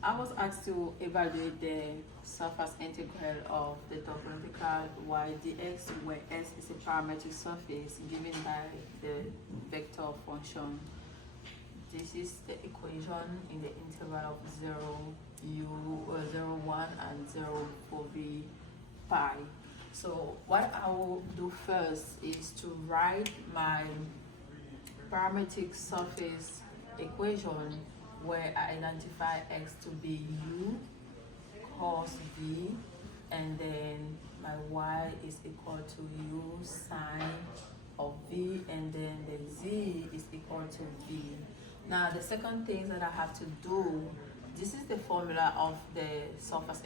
I was asked to evaluate the surface integral of the topological y dx, where s is a parametric surface given by the vector function. This is the equation in the interval of 0, 1 and 0 for v pi. So what I will do first is to write my parametric surface equation where I identify x to be u cos v, and then my y is equal to u sine of v, and then the z is equal to v. Now the second thing that I have to do, this is the formula of the surface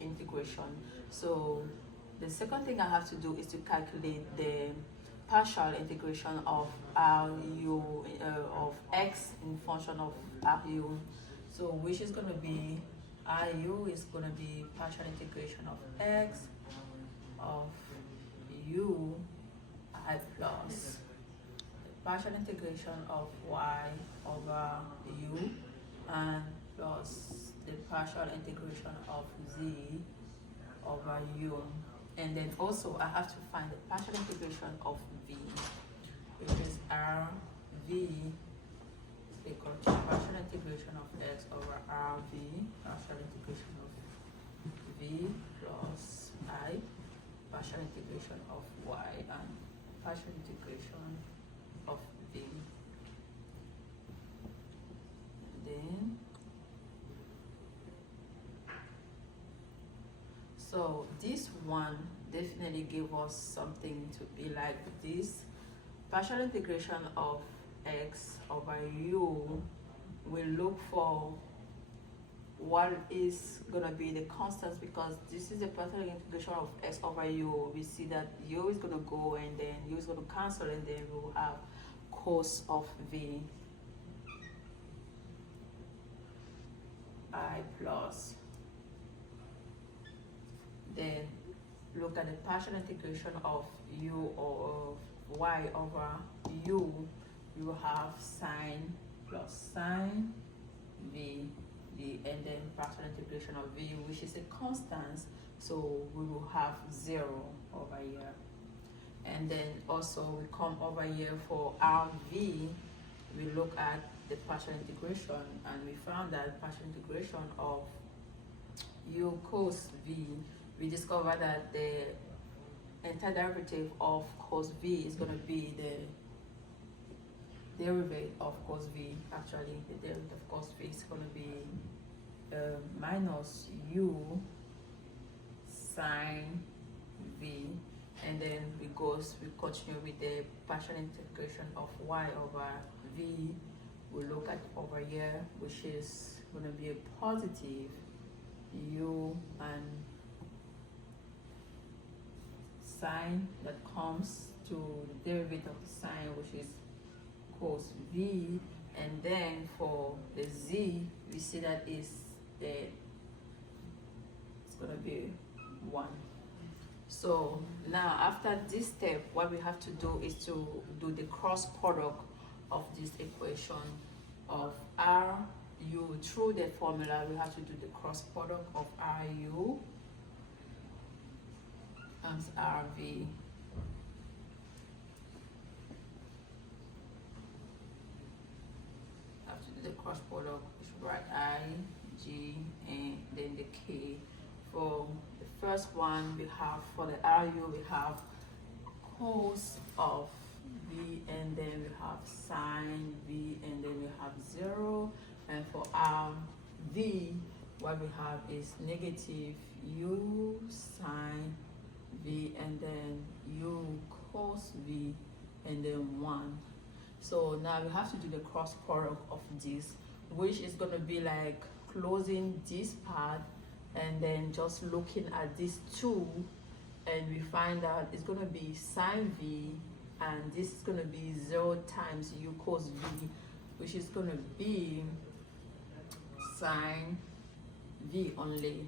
integration. So the second thing I have to do is to calculate the partial integration of ru of x in function of ru. So which is going to be ru is going to be partial integration of x of u I plus partial integration of y over u and plus the partial integration of z over u. And then also I have to find the partial integration of v, which is rv is equal to partial integration of x over rv, partial integration of v plus I, partial integration of y, and partial integration of v. Then so this one definitely give us something to be like this. Partial integration of x over u will look for what is gonna be the constants, because this is the partial integration of x over u. We see that u is gonna go and then u is gonna cancel, and then we will have cos of v I plus. Then look at the partial integration of u or of y over u. We will have sine plus sine v, and then partial integration of v, which is a constant, so we will have 0 over here. And then also we come over here for rv, we look at the partial integration, and we found that partial integration of u cos v, we discover that the antiderivative of cos v is going to be the derivative of cos v. Actually, the derivative of cos v is going to be minus u sine v, and then we continue with the partial integration of y over v. We look at over here, which is going to be a positive u and sine that comes to the derivative of the sine, which is cos v, and then for the z, we see that it's going to be 1. So now after this step, what we have to do is to do the cross product of this equation of ru. Through the formula, we have to do the cross product of ru times rv. Have to do the cross product, which write I, G, and then the K. For the first one, we have, for the ru, we have cos of v, and then we have sine v, and then we have 0. And for rv, what we have is negative u sine v, and then u cos v, and then 1. So now we have to do the cross product of this, which is going to be like closing this part and then just looking at these two, and we find out it's going to be sine v, and this is going to be 0 times u cos v, which is going to be sine v only.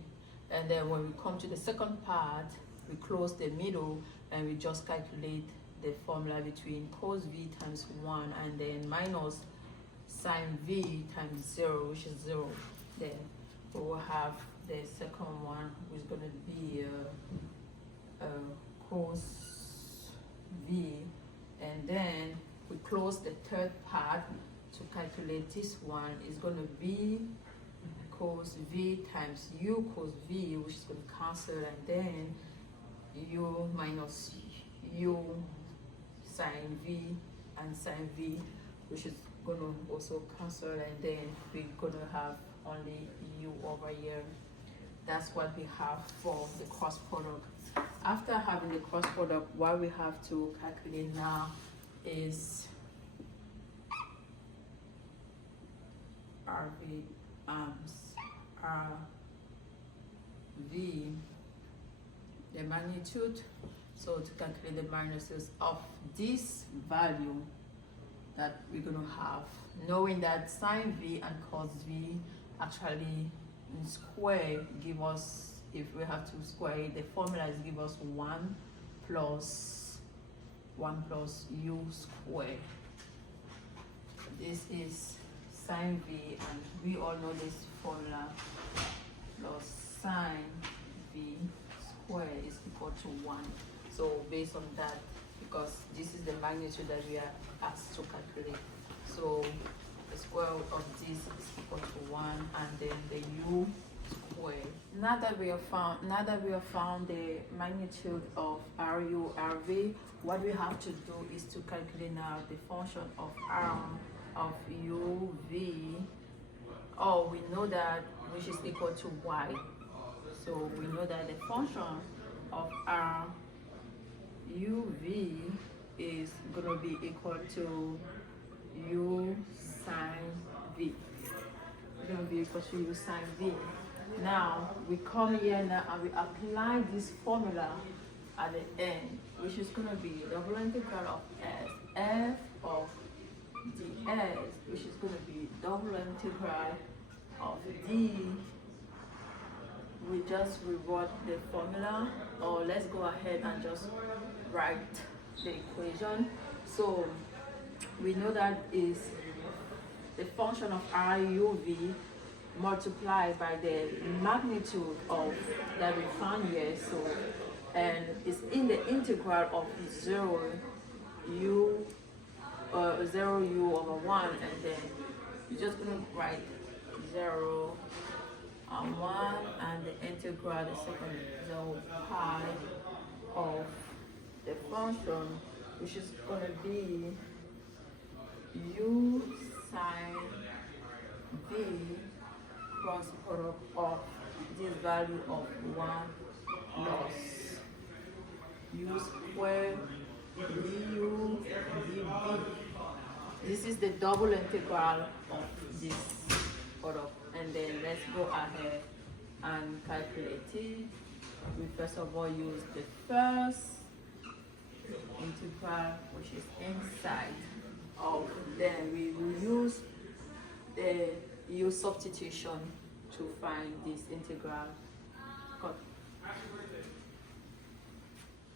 And then when we come to the second part, we close the middle and we just calculate the formula between cos v times 1 and then minus sine v times 0, which is 0. Then we will have the second one, which is going to be cos v, and then we close the third part to calculate this one. Is going to be cos v times u cos v, which is going to cancel, and then u minus u sine v and sine v, which is going to also cancel, and then we're going to have only u over here. That's what we have for the cross product. After having the cross product, what we have to calculate now is RV RV, the magnitude. So to calculate the magnitude of this value that we're going to have, knowing that sine v and cos v actually in square give us, if we have to square it, the formula is give us 1 plus u squared. This is sine v, and we all know this formula, plus sine v squared is equal to 1. So based on that, because this is the magnitude that we are asked to calculate, so the square root of this is equal to 1, and then the u squared. Now that we have found the magnitude of RU RV, what we have to do is to calculate now the function of R of UV. Oh, we know that, which is equal to y. So we know that the function of R UV is going to be equal to u sine v. It's going to be equal to u sine v. Now we come here now and we apply this formula at the end, which is going to be double integral of f of ds, which is going to be double integral of d. We just rewrite the formula, or let's go ahead and just write the equation. So we know that is the function of RUV multiplied by the magnitude of that we found here. So, and it's in the integral of 0 u over 1, and then you're just going to write 0 and 1, and the integral, the second 0 pi of the function, which is going to be u sine v cross product of this value of 1 plus u squared du dv. This is the double integral of this product, and then let's go ahead and calculate it. We first of all use the first integral, which is inside of, then we will use the u substitution to find this integral.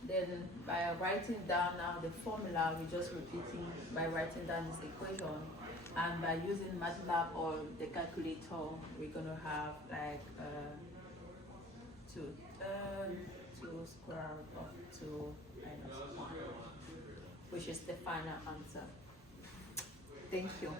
Then by writing down now the formula, we're just repeating by writing down this equation, and by using MATLAB or the calculator, we're gonna have like 2 square root of 2 minus 1, which is the final answer. Thank you.